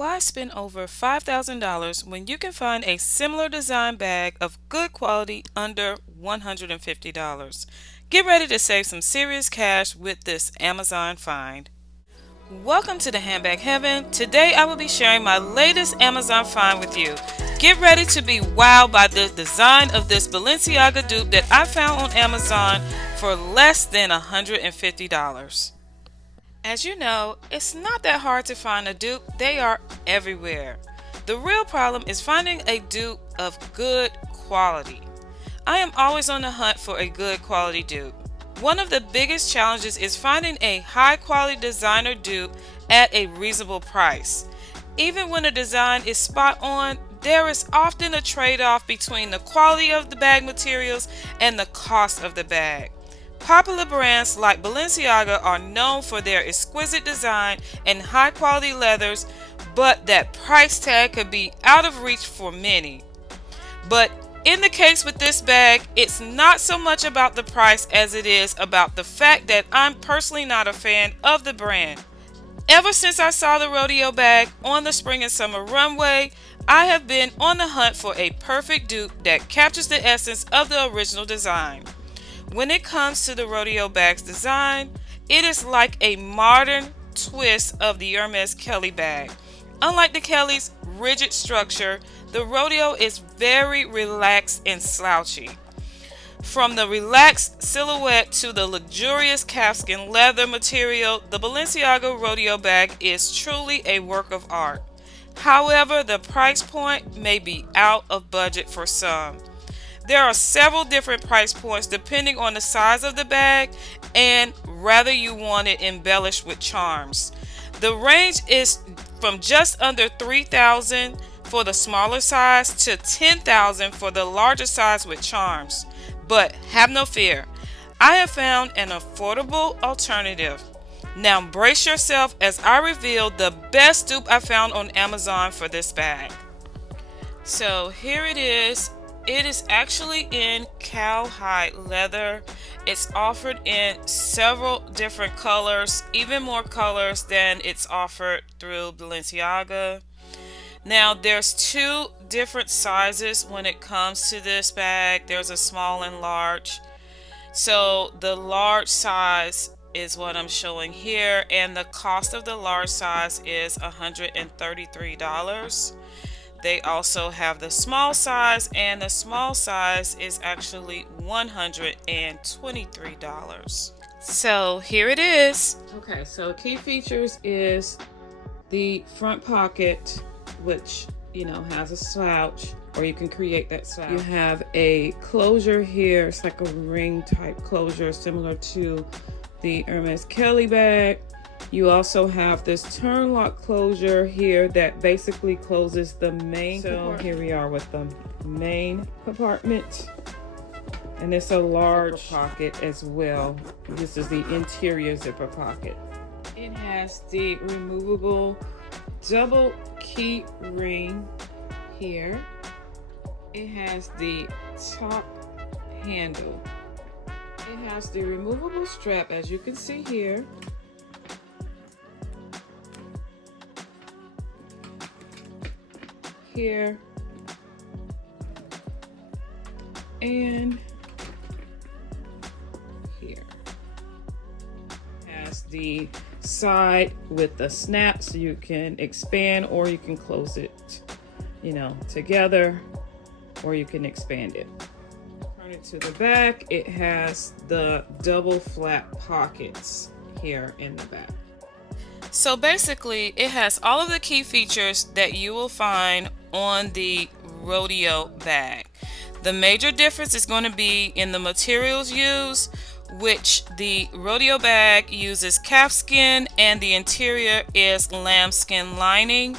Why spend over $5,000 when you can find a similar design bag of good quality under $150? Get ready to save some serious cash with this Amazon find. Welcome to the Handbag Heaven. Today I will be sharing my latest Amazon find with you. Get ready to be wowed by the design of this Balenciaga dupe that I found on Amazon for less than $150. As you know, it's not that hard to find a dupe. They are everywhere. The real problem is finding a dupe of good quality. I am always on the hunt for a good quality dupe. One of the biggest challenges is finding a high quality designer dupe at a reasonable price. Even when a design is spot on, there is often a trade-off between the quality of the bag materials and the cost of the bag. Popular brands like Balenciaga are known for their exquisite design and high quality leathers, but that price tag could be out of reach for many. But in the case with this bag, it's not so much about the price as it is about the fact that I'm personally not a fan of the brand. Ever since I saw the Rodeo bag on the spring and summer runway, I have been on the hunt for a perfect dupe that captures the essence of the original design. When it comes to the Rodeo bag's design, it is like a modern twist of the Hermes Kelly bag. Unlike the Kelly's rigid structure, the Rodeo is very relaxed and slouchy. From the relaxed silhouette to the luxurious calfskin leather material, the Balenciaga Rodeo bag is truly a work of art. However, the price point may be out of budget for some. There are several different price points depending on the size of the bag and whether you want it embellished with charms. The range is from just under $3,000 for the smaller size to $10,000 for the larger size with charms. But have no fear, I have found an affordable alternative. Now brace yourself as I reveal the best dupe I found on Amazon for this bag. So here it is. It is actually in cowhide leather. It's offered in several different colors, even more colors than it's offered through Balenciaga. Now there's two different sizes when it comes to this bag. There's a small and large. So the large size is what I'm showing here, and the cost of the large size is $133. They also have the small size, and the small size is actually $123. So here it is. Okay, so key features is the front pocket, which has a slouch, or you can create that slouch. You have a closure here. It's like a ring type closure similar to the Hermes Kelly bag. You also have this turn lock closure here that basically closes the main compartment. Here we are with the main compartment, and it's a large pocket as well. This is the interior zipper pocket. It has the removable double key ring here. It has the top handle. It has the removable strap, as you can see here. Here and here. Has the side with the snap, so you can expand or you can close it together, or you can expand it. Turn it to the back. It has the double flat pockets here in the back. So basically it has all of the key features that you will find on the Rodeo bag. The major difference is going to be in the materials used, which the Rodeo bag uses calfskin and the interior is lambskin lining.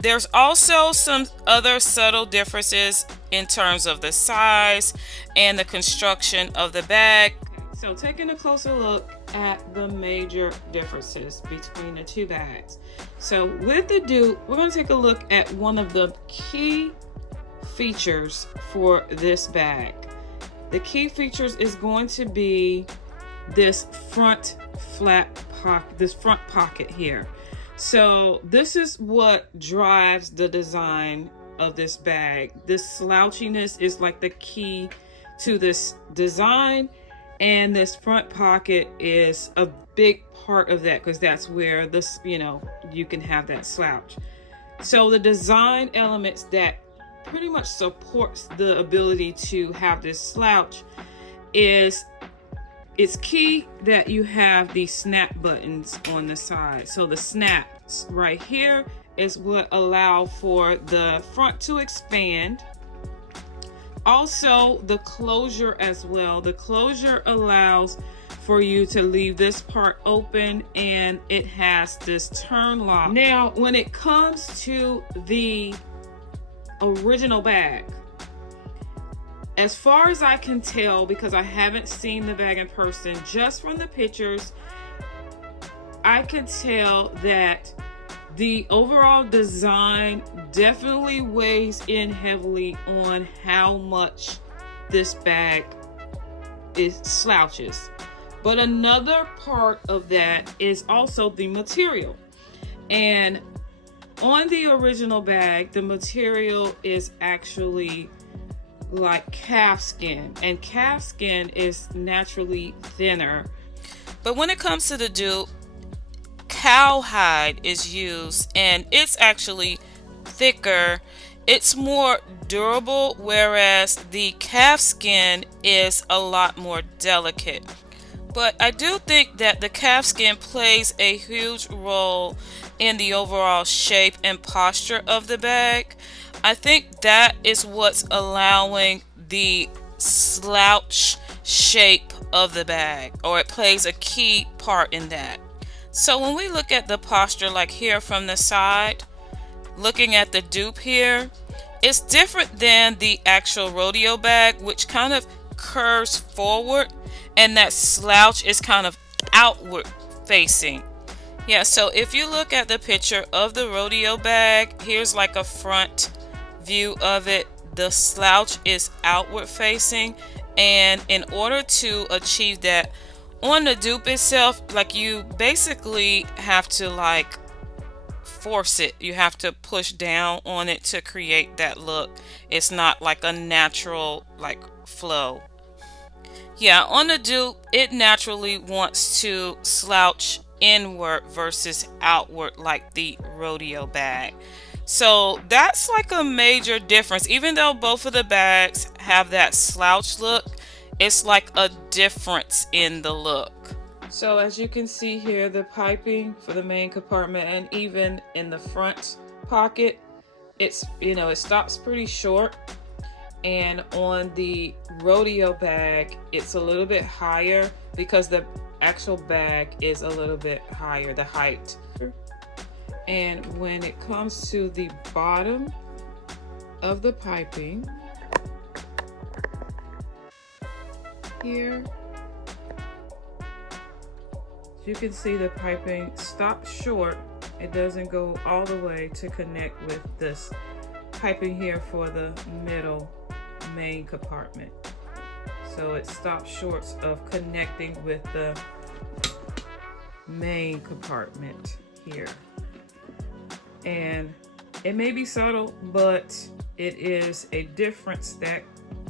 There's also some other subtle differences in terms of the size and the construction of the bag. So taking a closer look at the major differences between the two bags. So with the dupe, we're going to take a look at one of the key features for this bag. The key features is going to be this front flat pocket, this front pocket here. So this is what drives the design of this bag. This slouchiness is like the key to this design, and this front pocket is a big part of that because that's where this, you can have that slouch. So the design elements that pretty much supports the ability to have this slouch is, it's key that you have these snap buttons on the side. So the snaps right here is what allow for the front to expand. Also the closure as well. The closure allows for you to leave this part open, and it has this turn lock. Now when it comes to the original bag, as far as I can tell, because I haven't seen the bag in person, just from the pictures, I could tell that the overall design definitely weighs in heavily on how much this bag slouches. But another part of that is also the material. And on the original bag, the material is actually like calf skin, and calf skin is naturally thinner. But when it comes to the dupe, cowhide is used, and it's actually thicker, it's more durable, whereas the calf skin is a lot more delicate. But I do think that the calf skin plays a huge role in the overall shape and posture of the bag. I think that is what's allowing the slouch shape of the bag, or it plays a key part in that. So when we look at the posture, like here from the side, looking at the dupe here, it's different than the actual Rodeo bag, which kind of curves forward, and that slouch is kind of outward facing. Yeah, so if you look at the picture of the Rodeo bag, here's like a front view of it. The slouch is outward facing, and in order to achieve that on the dupe itself, like, you basically have to like force it. You have to push down on it to create that look. It's not like a natural like flow. Yeah, on the dupe, it naturally wants to slouch inward versus outward like the Rodeo bag. So that's like a major difference. Even though both of the bags have that slouch look, it's like a difference in the look. So as you can see here, the piping for the main compartment and even in the front pocket, it's, it stops pretty short. And on the Rodeo bag, it's a little bit higher because the actual bag is a little bit higher, the height. And when it comes to the bottom of the piping here, you can see the piping stops short. It doesn't go all the way to connect with this piping here for the middle main compartment. So it stops short of connecting with the main compartment here. And it may be subtle, but it is a difference that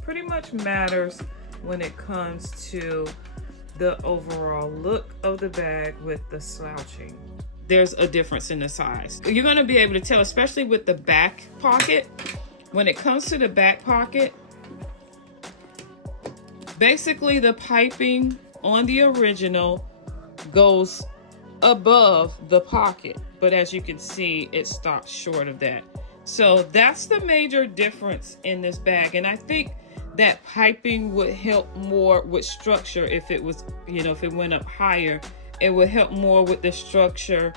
pretty much matters when it comes to the overall look of the bag with the slouching. There's a difference in the size. You're going to be able to tell, especially with the back pocket. When it comes to the back pocket, basically the piping on the original goes above the pocket, but as you can see, it stops short of that. So that's the major difference in this bag, and I think that piping would help more with structure. If it was, if it went up higher, it would help more with the structure.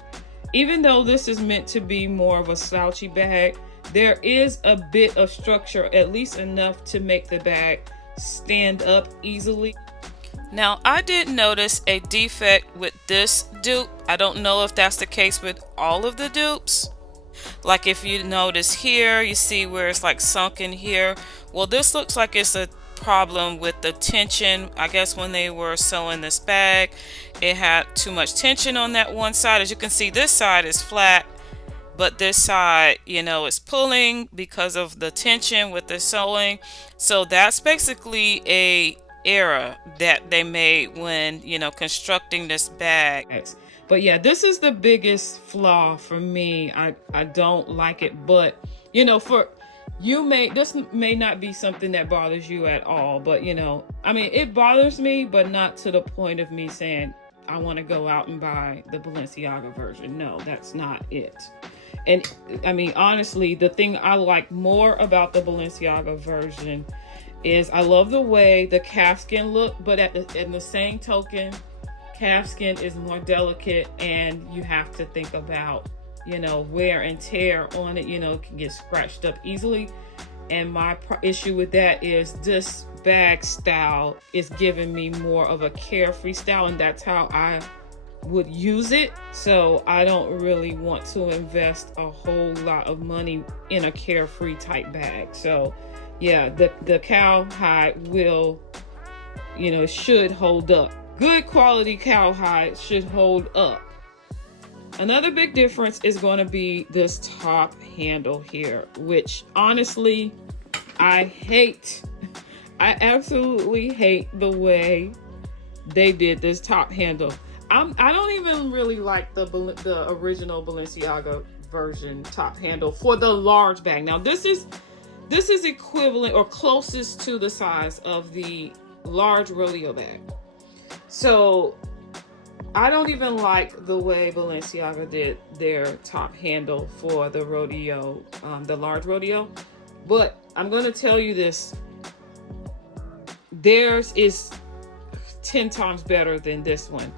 Even though this is meant to be more of a slouchy bag, there is a bit of structure, at least enough to make the bag stand up easily. Now, I did notice a defect with this dupe. I don't know if that's the case with all of the dupes. Like if you notice here, you see where it's like sunken here. Well, this looks like it's a problem with the tension. I guess when they were sewing this bag, it had too much tension on that one side. As you can see, this side is flat, but this side, you know, is pulling because of the tension with the sewing. So that's basically a error that they made when, you know, constructing this bag. But yeah, this is the biggest flaw for me. I don't like it, but you know, for you this may not be something that bothers you at all, but you know, I mean, it bothers me, but not to the point of me saying I want to go out and buy the Balenciaga version. No, that's not it. And I mean, honestly, the thing I like more about the Balenciaga version is I love the way the calfskin look, but in the same token, calfskin is more delicate, and you have to think about, you know, wear and tear on it. You know, it can get scratched up easily. And my issue with that is this bag style is giving me more of a carefree style, and that's how I would use it. So I don't really want to invest a whole lot of money in a carefree type bag. So yeah, the cowhide will, you know, it should hold up. Good quality cowhide should hold up. Another big difference is going to be this top handle here, which honestly, I absolutely hate the way they did this top handle. I don't even really like the original Balenciaga version top handle for the large bag. Now this is equivalent or closest to the size of the large Rodeo bag. So I don't even like the way Balenciaga did their top handle for the Rodeo, the large Rodeo. But I'm going to tell you this. Theirs is 10 times better than this one.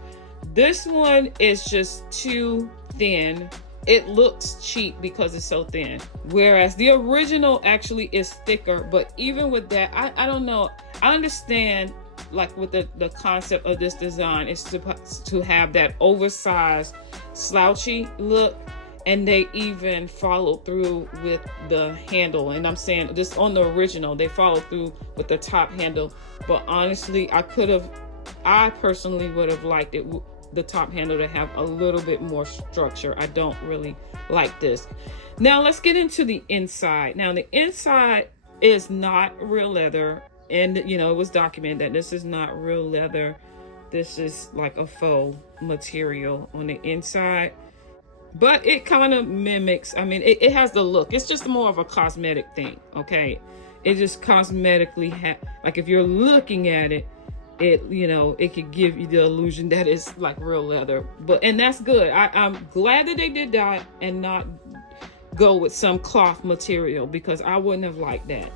This one is just too thin. It looks cheap because it's so thin. Whereas the original actually is thicker. But even with that, I don't know. I understand, like, with the concept of this design is to have that oversized slouchy look, and they even follow through with the handle. And I'm saying just on the original, they follow through with the top handle. But honestly, I personally would have liked the top handle to have a little bit more structure. I don't really like this. Now let's get into the inside. Now the inside is not real leather, and you know, it was documented that this is not real leather. This is like a faux material on the inside, but it kind of mimics, I mean, it has the look. It's just more of a cosmetic thing, okay? It just cosmetically like if you're looking at it, you know, it could give you the illusion that it's like real leather. And that's good. I'm glad that they did that and not go with some cloth material, because I wouldn't have liked that.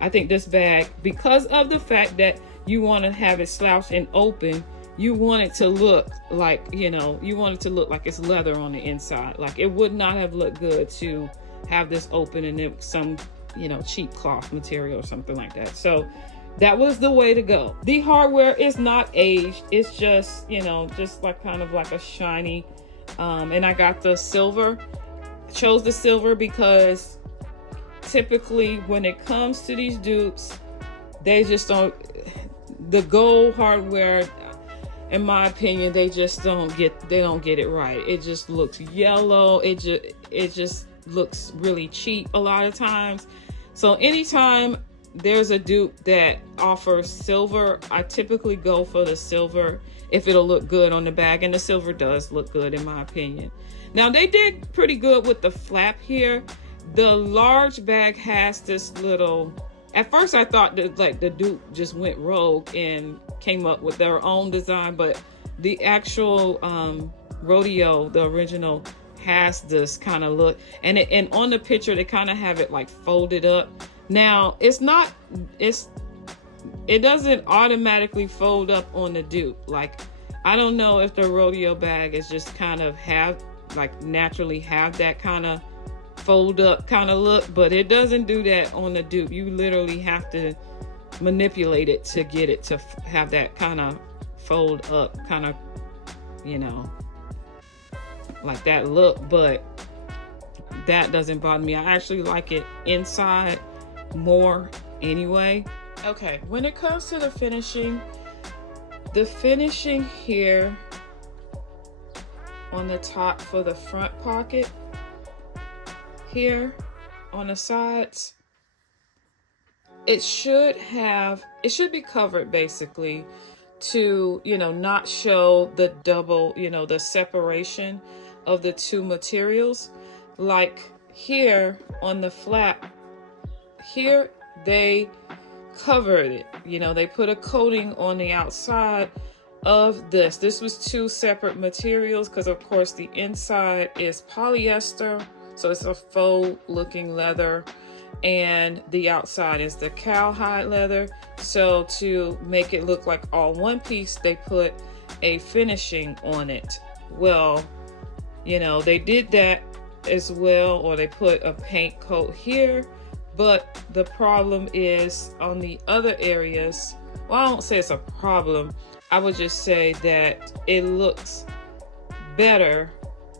I think this bag, because of the fact that you want to have it slouched and open, you want it to look like, you know, you want it to look like it's leather on the inside. Like, it would not have looked good to have this open and then some, you know, cheap cloth material or something like that. So that was the way to go. The hardware is not aged. It's just, you know, just like kind of like a shiny. And I got the silver. Chose the silver because typically when it comes to these dupes, they just don't, the gold hardware, in my opinion, they don't get it right. It just looks yellow. It just looks really cheap a lot of times. So anytime there's a dupe that offers silver, I typically go for the silver if it'll look good on the bag, and the silver does look good in my opinion. Now they did pretty good with the flap here. The large bag has this little, at first I thought that like the dupe just went rogue and came up with their own design, but the actual Rodeo, the original, has this kind of look, and on the picture they kind of have it like folded up. Now it doesn't automatically fold up on the dupe. Like, I don't know if the Rodeo bag is just kind of naturally have that kind of fold up kind of look, but it doesn't do that on the dupe. You literally have to manipulate it to get it to have that kind of fold up kind of, you know, like that look. But that doesn't bother me. I actually like it inside more anyway. Okay, when it comes to the finishing here on the top for the front pocket, here on the sides, it should be covered basically to, not show the double, the separation of the two materials. Like here on the flap, here they covered it, they put a coating on the outside of this. This was two separate materials because of course the inside is polyester, so it's a faux looking leather, and the outside is the cowhide leather. So to make it look like all one piece, they put a finishing on it. Well, they did that as well, or they put a paint coat here, but the problem is on the other areas. Well, I won't say it's a problem, I would just say that it looks better,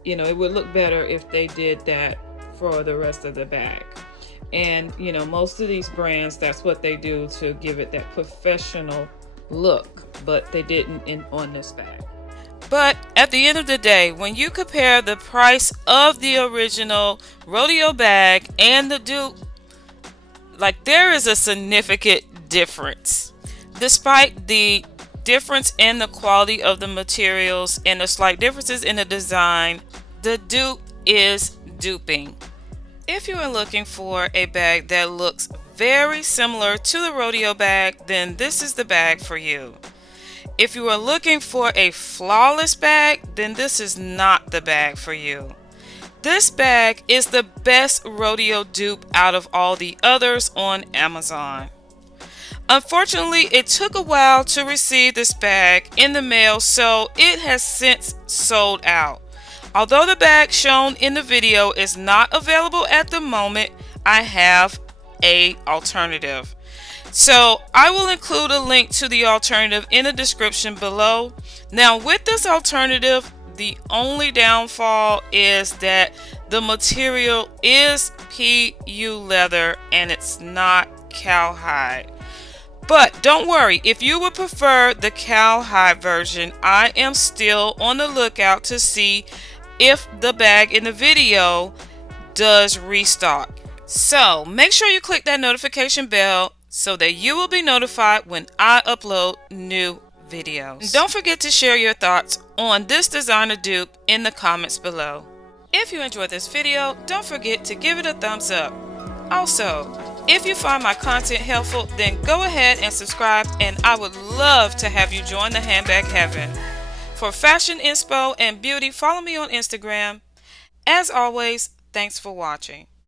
it would look better if they did that for the rest of the bag. And most of these brands, that's what they do to give it that professional look, but they didn't on this bag. But at the end of the day, when you compare the price of the original Rodeo bag and the dupe, like, there is a significant difference. Despite the difference in the quality of the materials and the slight differences in the design, the dupe is duping. If you are looking for a bag that looks very similar to the Rodeo bag, then this is the bag for you. If you are looking for a flawless bag, then this is not the bag for you. This bag is the best Rodeo dupe out of all the others on Amazon. Unfortunately, it took a while to receive this bag in the mail, so it has since sold out. Although the bag shown in the video is not available at the moment, I have an alternative. So I will include a link to the alternative in the description below. Now, with this alternative, the only downfall is that the material is PU leather and it's not cowhide. But don't worry, if you would prefer the cowhide version, I am still on the lookout to see if the bag in the video does restock. So make sure you click that notification bell so that you will be notified when I upload new videos. And don't forget to share your thoughts on this designer dupe in the comments below. If you enjoyed this video, don't forget to give it a thumbs up. Also, if you find my content helpful, then go ahead and subscribe, and I would love to have you join the handbag heaven. For fashion inspo and beauty, follow me on Instagram. As always, thanks for watching.